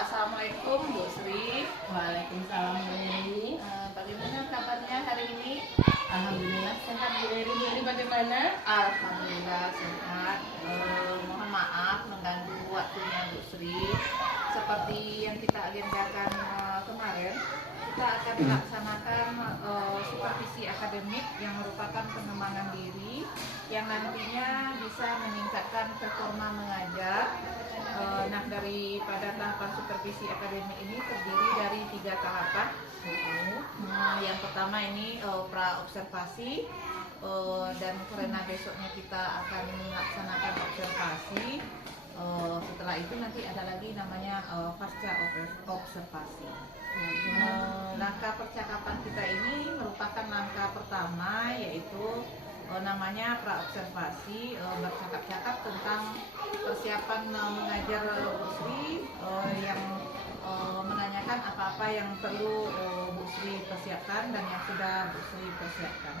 Assalamualaikum Bu Sri. Waalaikumsalam Bu Eri. Bagaimana kabarnya hari ini? Alhamdulillah sehat Bu Eri. Bu Eri bagaimana? Alhamdulillah sehat. Mohon maaf mengganggu waktunya Bu Sri. Seperti yang kita agendakan kemarin, kita akan melaksanakan supervisi akademik yang merupakan pengembangan diri yang nantinya bisa meningkatkan performa mengajar. Nah, daripada tahapan supervisi akademik ini terdiri dari 3 tahapan. Yang pertama ini pra observasi, dan karena besoknya kita akan melaksanakan observasi, setelah itu nanti ada lagi namanya pasca observasi. Langkah percakapan kita ini merupakan langkah pertama, yaitu namanya pra observasi, bercakap-cakap tentang persiapan mengajar Bu Sri, yang menanyakan apa-apa yang perlu Bu Sri persiapkan dan yang sudah Bu Sri persiapkan.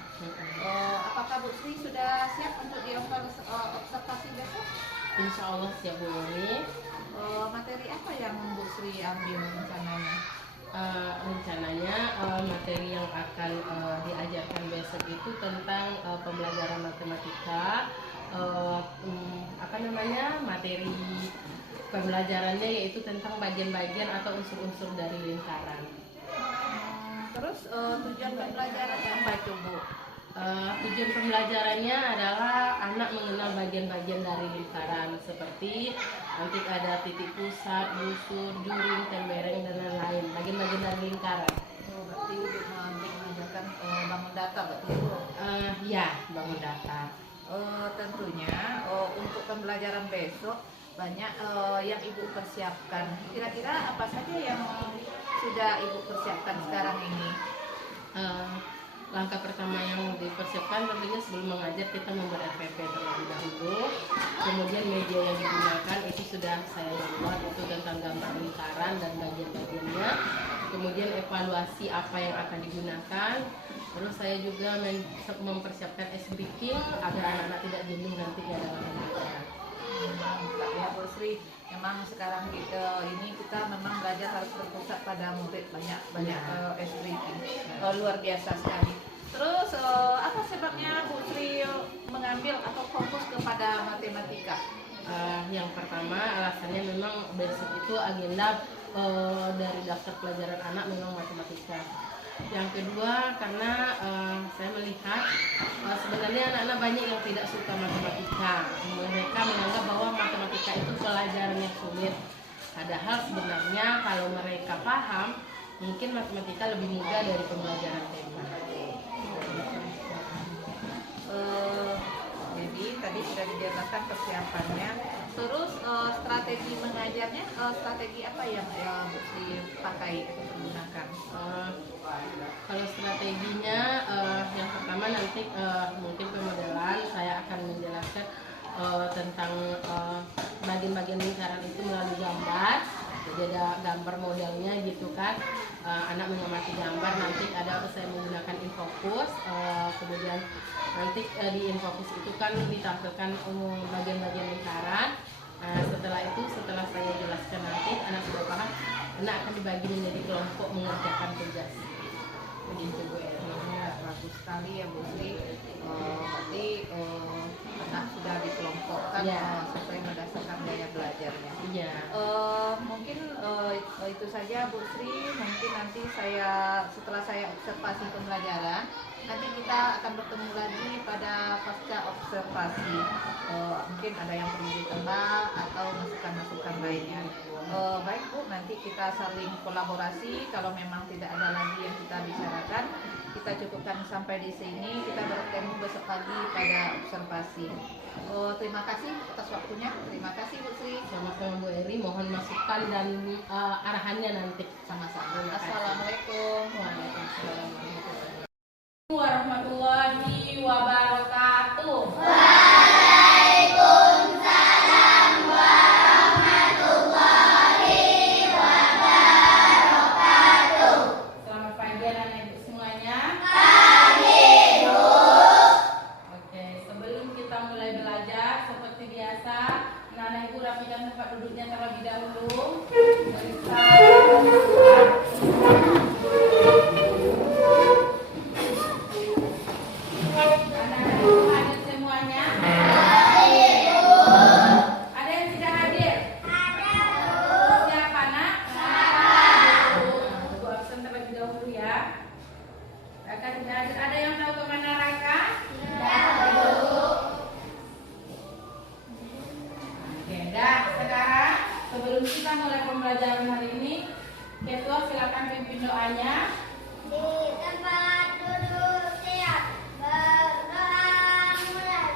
Apakah Bu Sri sudah siap untuk observasi besok? Insya Allah siap Bu Eri. Materi apa yang Bu Sri ambil rencananya? Rencananya materi yang akan diajarkan besok itu tentang pembelajaran matematika. Materi pembelajarannya yaitu tentang bagian-bagian atau unsur-unsur dari lingkaran. Terus tujuan pembelajarannya apa itu Bu? Tujuan pembelajarannya adalah anak mengenal bagian-bagian dari lingkaran, seperti nanti ada titik pusat, busur, juring, tembereng, dan lain-lain. Bagian-bagian dari lingkaran. Berarti nanti mengajarkan bangun data, berarti Bu? Ya, bangun data. Tentunya untuk pembelajaran besok banyak yang Ibu persiapkan. Kira-kira apa saja yang sudah Ibu persiapkan sekarang ini? Langkah pertama yang dipersiapkan tentunya sebelum mengajar kita membuat RPP terlebih dahulu. Kemudian media yang digunakan itu sudah saya buat, itu tentang gambar lingkaran dan bagian-bagiannya. Kemudian evaluasi apa yang akan digunakan. Terus saya juga mempersiapkan breaking agar anak-anak tidak jenuh nantinya dalam pembelajaran. Ya Bu Sri, memang sekarang ini kita memang belajar harus berpusat pada murid, banyak breaking, luar biasa sekali. Terus apa sebabnya Bu Sri mengambil atau fokus kepada matematika? Yang pertama alasannya memang besok itu agenda dari daftar pelajaran anak memang matematika. Yang kedua karena saya melihat sebenarnya anak-anak banyak yang tidak suka matematika. Mereka menganggap bahwa matematika itu pelajaran yang sulit. Padahal sebenarnya kalau mereka paham, mungkin matematika lebih mudah dari pembelajaran tema. Jadi tadi sudah dijelaskan persiapannya. Terus strategi mengajarnya, strategi apa yang dipakai atau digunakan? Kalau strateginya yang pertama nanti mungkin pemodelan saya akan menjelaskan tentang bagian-bagian lingkaran itu melalui gambar. Jadi ada gambar modelnya gitu kan, anak mengamati gambar, nanti ada saya menggunakan infokus, kemudian nanti di infokus itu kan ditampilkan bagian-bagian lingkaran. Setelah itu, setelah saya jelaskan nanti anak sudah paham, anak akan dibagi menjadi kelompok mengerjakan tugas. Begitu Bu Eri. Bagus sekali ya Bu Sri. Berarti anak sudah dikelompokkan sesuai berdasarkan gaya belajarnya. Iya. Mungkin itu saja Bu Sri. Mungkin nanti setelah saya observasi pembelajaran, nanti kita akan bertemu lagi pada pasca observasi. Mungkin ada yang perlu ditambah atau masukan-masukan lainnya. Baik Bu, nanti kita saling kolaborasi. Kalau memang tidak ada lagi yang kita bicarakan, kita cukupkan sampai di sini. Kita bertemu besok pagi pada observasi. Terima kasih atas waktunya. Terima kasih Bu Sri. Sama-sama Bu Eri, mohon masukan dan arahannya nanti. Sama-sama. Assalamualaikum. Waalaikumsalam warahmatullahi wabarakatuh. Waalaikumsalam warahmatullahi wabarakatuh. Selamat pagi anak ibu semuanya. Pagi Bu. Oke, sebelum kita mulai belajar seperti biasa, anak ibu rapikan tempat duduknya terlebih dahulu. Periksa semuanya. Di tempat duduk siap, berdoa mulai.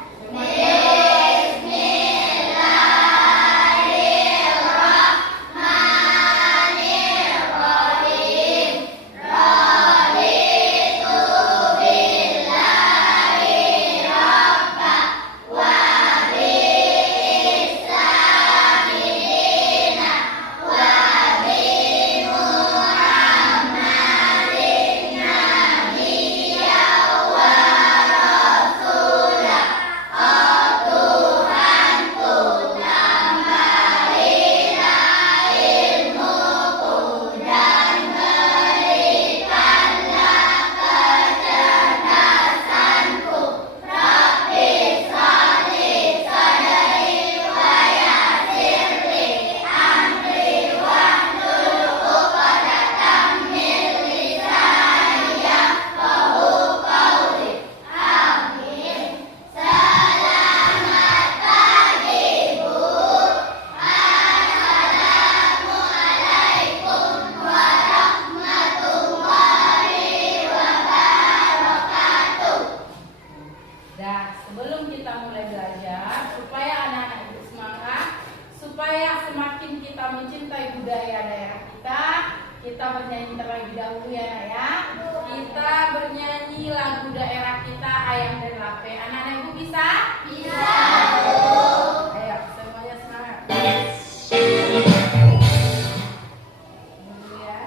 Nah, sebelum kita mulai belajar, supaya anak-anak itu semangat, supaya semakin kita mencintai budaya daerah kita bernyanyi terlebih dahulu ya Nak ya. Kita bernyanyi lagu daerah kita Ayam dan Lape. Anak-anak ibu bisa? Bisa. Ayo, semuanya semangat. Dulu ya.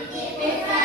Titik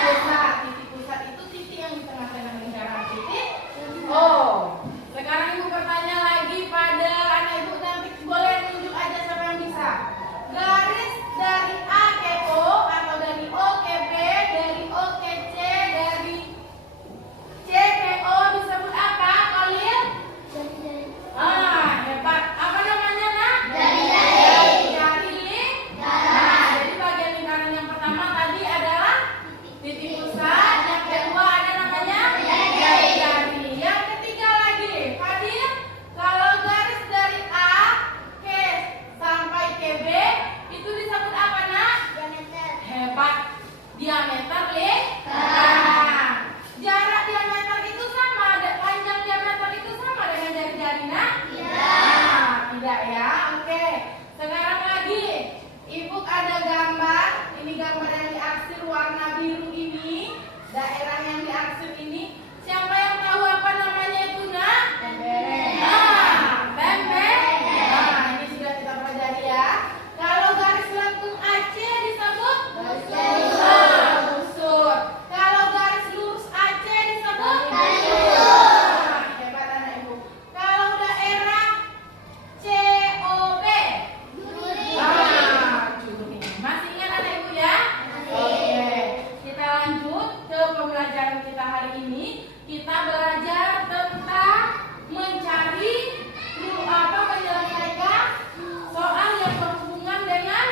dapat diameter lingkaran. Jarak diameter itu sama, panjang diameter itu sama dengan jari-jari nak? Tidak ya. Oke. Sekarang lagi, Ibu ada gambar. Ini gambar yang diarsir warna biru ini, daerah yang diarsir ini. Siapa yang tahu apa namanya itu nak? Bembeng. Ini sudah kita pelajari ya. Kalau garis lengkung Aceh disebut busur. Kalau garis lurus Aceh disebut hebat anak ibu. Kalau daerah COB curi. Masih ingat anak ibu ya? Oke. Kita lanjut ke pembelajaran kita hari ini. Kita belajar tentang menyelesaikan soal yang berhubungan dengan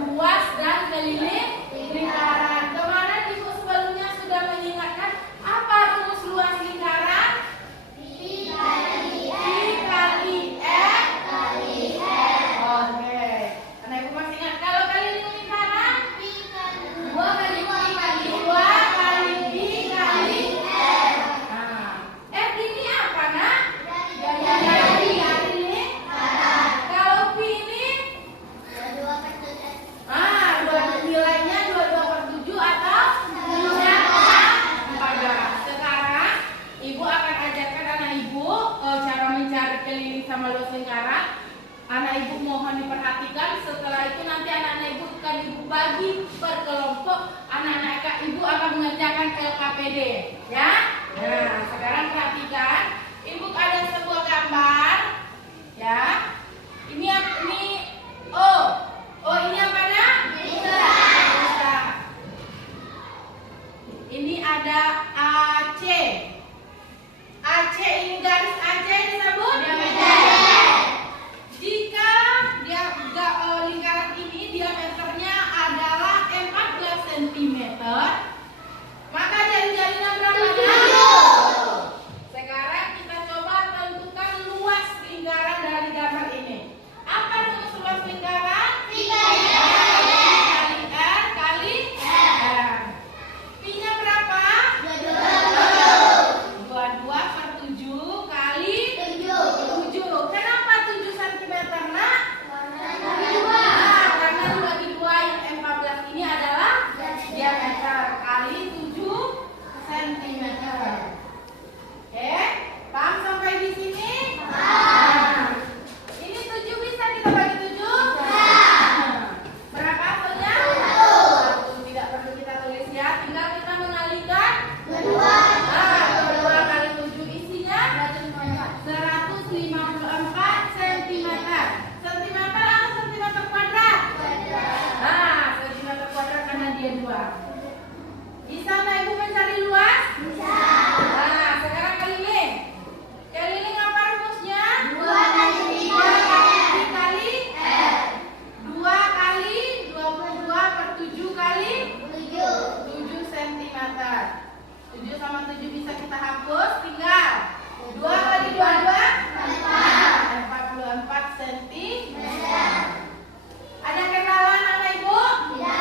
luas dan keliling lingkaran. Kemarin ibu sebelumnya sudah mengingatkan apa rumus luas lingkaran? I kali F kali L. Oke. Karena ibu masih ingat kalau keliling lingkaran 2 kali I kali 2 kali I kali L. F ini apa nak? Jari kalau P ini nilainya 22/7 atau 14. Sekarang ibu akan ajarkan anak ibu cara mencari keliling sama luas lingkaran. Anak ibu mohon diperhatikan. Setelah itu nanti anak-anak ibu akan ibu bagi per kelompok. Anak-anak ibu akan mengerjakan LKPD ya. Nah sekarang perhatikan. Ibu ada sebuah gambar ya. Ini O. O ini apa nak? Bisa. Ini ada AC. AC ini garis AC disebut jika lingkaran ini diameternya adalah 14 cm, maka jari-jarinya berapa? Sekarang kita coba tentukan luas lingkaran dari gambar ini. Apa rumus luas lingkaran? Kali R kali M. Pi-nya berapa? 22/7 kali 7. Kenapa 7 cm nak? Karena 2 yang 14 ini adalah diameter kali 7 cm. Oke, paham sampai di sini? Ini 7 bisa kita bagi 7? Berapa hasilnya? 1. Tidak perlu kita tulis ya, tinggal kita mengalikan 2 kali 7 isinya 154 cm. Sentimeter atau sentimeter kuadrat? Sentimeter kuadrat karena dia 2. Bisa nggak ibu mencari luas? Bisa. Sekarang keliling. Keliling apa rumusnya? 2 kali I kali L. 2 kali 22/7 kali 7 cm. 7 sama 7 bisa kita hapus, tinggal 2 kali 2 44 cm. Ada kenalan anak ibu? Ya.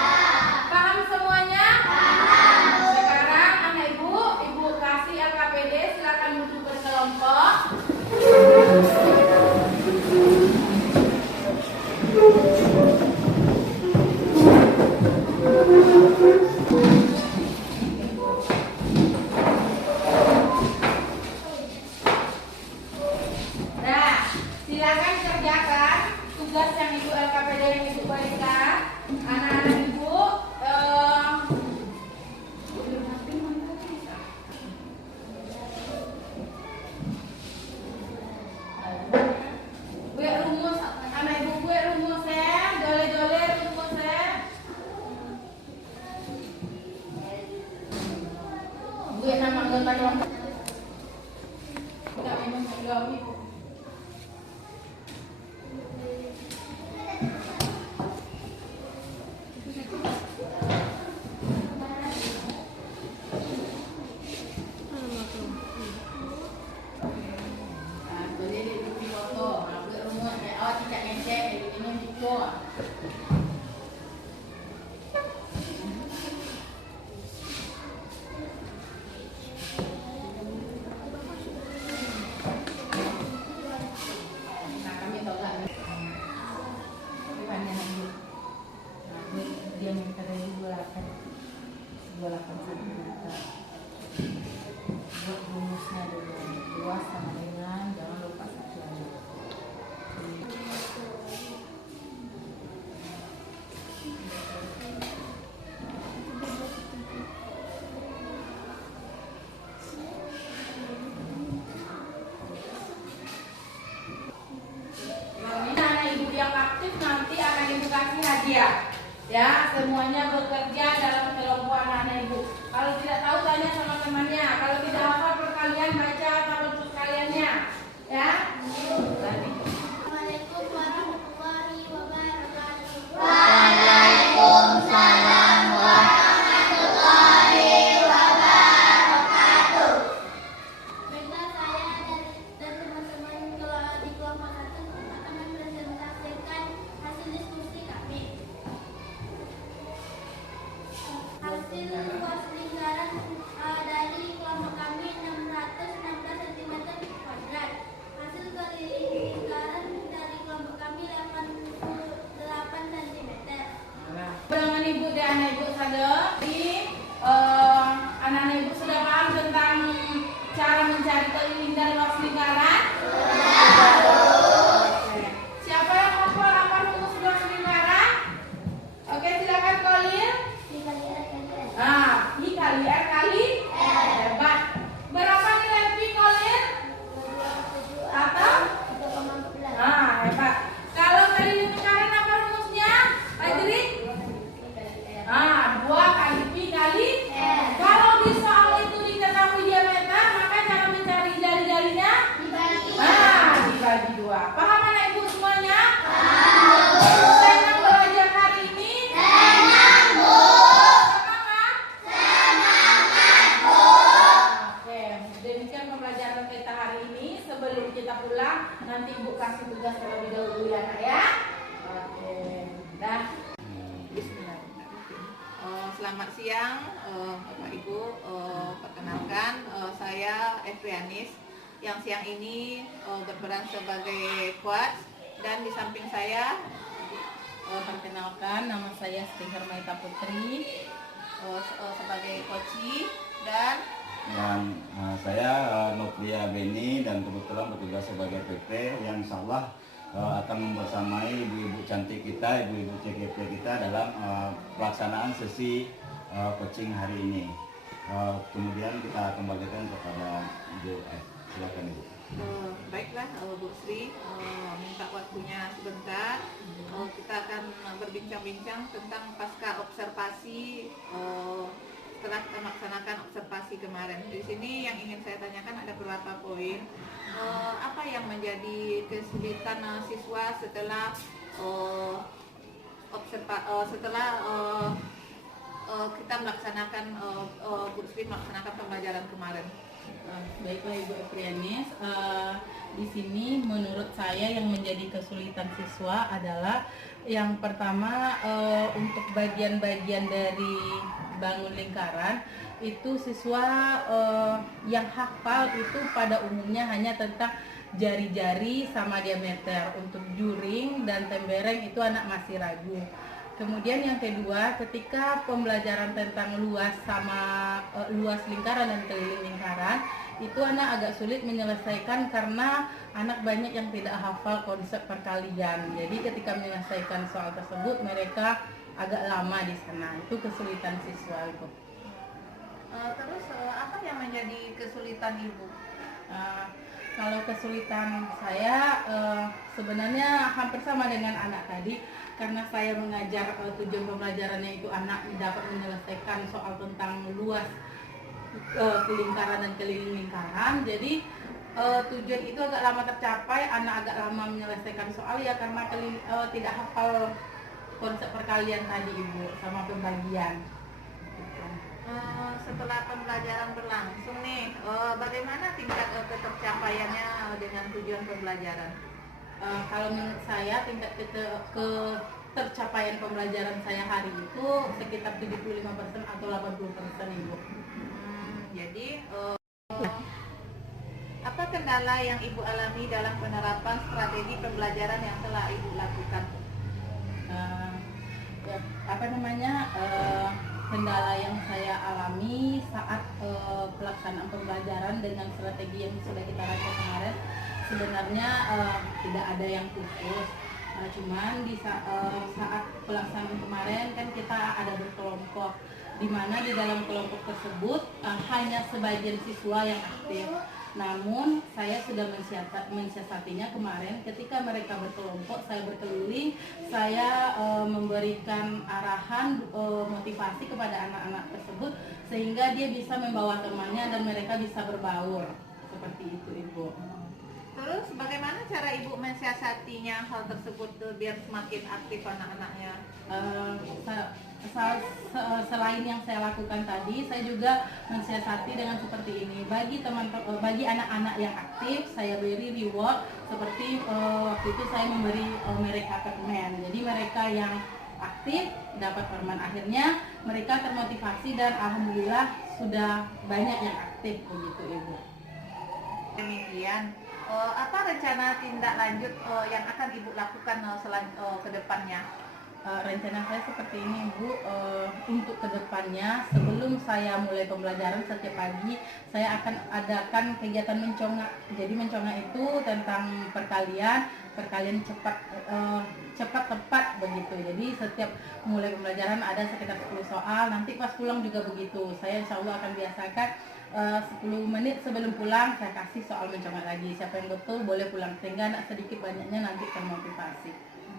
Paham semuanya? Paham. Sekarang anak ibu kasih LKPD, silakan duduk berkelompok. Nah, silakan kerjakan tugas yang ibu LKPD yang ibu berikan. Anak-anak ibu rumus, anak ibu rumus ya, dole-dole rumus ya. Nama anggota kelompok. Kita memang menggawai ibu. diameternya 28 cm. Buat rumusnya dulu, luas sama dengan jangan lupa satuannya. Ibu yang aktif nanti akan ibu kasih hadiah. Ya, semuanya bekerja dalam kelompok anak-anak ibu. Kalau tidak tahu tanya sama temannya. Kalau tidak hafal perkalian baca tabel perkaliannya. Ya. Assalamualaikum warahmatullahi wabarakatuh. Waalaikumsalam warahmatullahi wabarakatuh. Baiklah, saya dan teman-teman di kelompok 1 akan mempresentasikan hasil diskusi kami. Hasil luas lingkaran dari kelompok kami 616 cm kuadrat. Hasil keliling lingkaran dari kelompok kami 88 cm. Dengan ibu dan anak ibu saja. Jadi anak-anak ibu sudah paham tentang cara mencari keliling dan luas lingkaran? Oke. Siapa yang hafal apa rumus luas lingkaran? Oke, silakan Kolil. I kali R kali hebat. Berapa nilai Pi Kolil? Atau? Hebat. Kalau keliling lingkaran apa rumusnya? Ajri? 2 kali Pi kali Kalau di soal itu diketahui diameter, maka cara mencari jari-jarinya dibagi 2. Paham anak ibu semuanya? Senang belajar hari ini? Senang, Bu. Semangat? Oke, demikian pembelajaran kita hari ini. Sebelum kita pulang, nanti ibu kasih tugas terlebih dahulu ya nak ya. Oke, dah. Selamat siang Bapak Ibu, perkenalkan saya Efrianis yang siang ini berperan sebagai coach, dan di samping saya Perkenalkan, nama saya Sri Hermaita Putri. sebagai coach, dan saya Noplia Beni, dan kebetulan bertugas sebagai PT yang insya Allah akan membersamai ibu-ibu cantik kita, ibu-ibu CGP kita dalam pelaksanaan sesi coaching hari ini. Kemudian kita kembalikan kepada Ibu F. Silakan Ibu. Baiklah Bu Sri, minta waktunya sebentar. Kita akan berbincang-bincang tentang pasca observasi setelah kita melaksanakan observasi kemarin. Di sini yang ingin saya tanyakan ada beberapa poin. Apa yang menjadi kesulitan siswa setelah kita melaksanakan Bu Sri melaksanakan pembelajaran kemarin? Baiklah Ibu Efrianis, di sini menurut saya yang menjadi kesulitan siswa adalah yang pertama untuk bagian-bagian dari bangun lingkaran itu siswa yang hafal itu pada umumnya hanya tentang jari-jari sama diameter. Untuk juring dan tembereng itu anak masih ragu. Kemudian yang kedua, ketika pembelajaran tentang luas sama luas lingkaran dan keliling lingkaran, itu anak agak sulit menyelesaikan karena anak banyak yang tidak hafal konsep perkalian. Jadi ketika menyelesaikan soal tersebut mereka agak lama di sana. Itu kesulitan siswa itu. Terus apa yang menjadi kesulitan Ibu? Kalau kesulitan saya sebenarnya hampir sama dengan anak tadi, karena saya mengajar tujuan pembelajarannya itu anak dapat menyelesaikan soal tentang luas lingkaran dan keliling lingkaran. Jadi tujuan itu agak lama tercapai, anak agak lama menyelesaikan soal ya karena tidak hafal konsep perkalian tadi Ibu sama pembagian. Setelah pembelajaran berlangsung nih, bagaimana tingkat ketercapaiannya dengan tujuan pembelajaran? Kalau menurut saya tingkat ketercapaian pembelajaran saya hari itu sekitar 75% atau 80% Ibu. Jadi apa kendala yang Ibu alami dalam penerapan strategi pembelajaran yang telah Ibu lakukan? kendala yang saya alami saat pelaksanaan pembelajaran dengan strategi yang sudah kita rancang kemarin, sebenarnya tidak ada yang khusus. Cuman di saat pelaksanaan kemarin kan kita ada berkelompok, di mana di dalam kelompok tersebut hanya sebagian siswa yang aktif. Namun saya sudah mensiasatinya kemarin ketika mereka berkelompok, saya berkeliling, saya memberikan arahan motivasi kepada anak-anak tersebut sehingga dia bisa membawa temannya dan mereka bisa berbaur. Seperti itu, Ibu. Terus bagaimana cara Ibu mensiasatinya hal tersebut biar semakin aktif anak-anaknya? Selain yang saya lakukan tadi, saya juga mensiasati dengan seperti ini. Bagi anak-anak yang aktif, saya beri reward seperti waktu itu saya memberi merek permen. Jadi mereka yang aktif dapat permen, akhirnya mereka termotivasi dan alhamdulillah sudah banyak yang aktif begitu, Ibu. Demikian. Apa rencana tindak lanjut yang akan Ibu lakukan ke depannya? Rencana saya seperti ini, Bu. Untuk kedepannya, sebelum saya mulai pembelajaran setiap pagi, saya akan adakan kegiatan mencongak. Jadi mencongak itu tentang perkalian cepat tepat begitu. Jadi setiap mulai pembelajaran ada sekitar 10 soal. Nanti pas pulang juga begitu. Saya insya Allah akan biasakan 10 menit sebelum pulang saya kasih soal mencongak lagi. Siapa yang betul boleh pulang, sehingga anak sedikit banyaknya nanti termotivasi.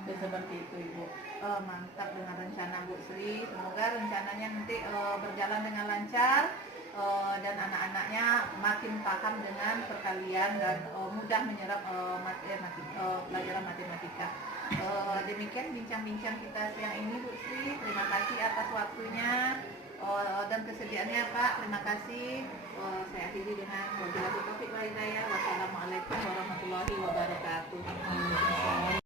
Seperti itu, Ibu. Mantap dengan rencana Bu Sri. Semoga rencananya nanti berjalan dengan lancar dan anak-anaknya makin paham dengan perkalian dan mudah menyerap pelajaran matematika. Demikian bincang-bincang kita siang ini, Bu Sri. Terima kasih atas waktunya dan kesediaannya, Pak. Terima kasih. Saya akhiri dengan wabillahi taufiq wal hidayah. Wassalamualaikum warahmatullahi wabarakatuh.